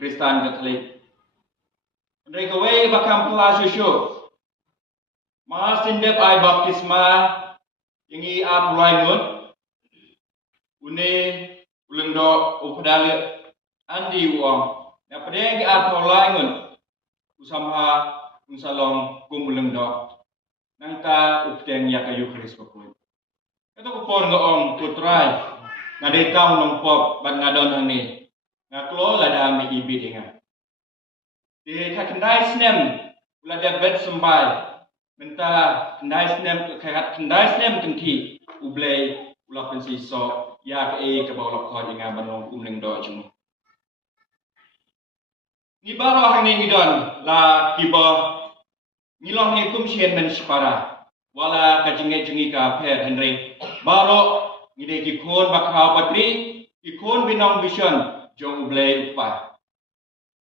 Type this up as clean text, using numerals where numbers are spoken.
Kristen Katolik. Mereka wei bakam kelas susu. Mas indep ai baptisma ingi ap mulai nut. Une uleng do upadale andi uang. Ya pada ki ap mulai nut. Usama unsalong kumuleng do. Nangka updeng ya kayu Kristus pokoi. Ito ko por ngoong putray. Ngaditaw ng pop bag ngadon ang ni. Ngaklo lada mi ibig nga. Di kakendai snem ulada bet sembay. Menta kendai snem kenti ublay ula pensiso ya ke bawah kod nga banong kumleng do chung. Ni baro hang ni ngidon la kibo ngilong ni kumsien men separa. Wala kajinge-jingi ka per Henry. Baro ngide ki kon bakhaw patri ki kon binong vision jong ublay upa.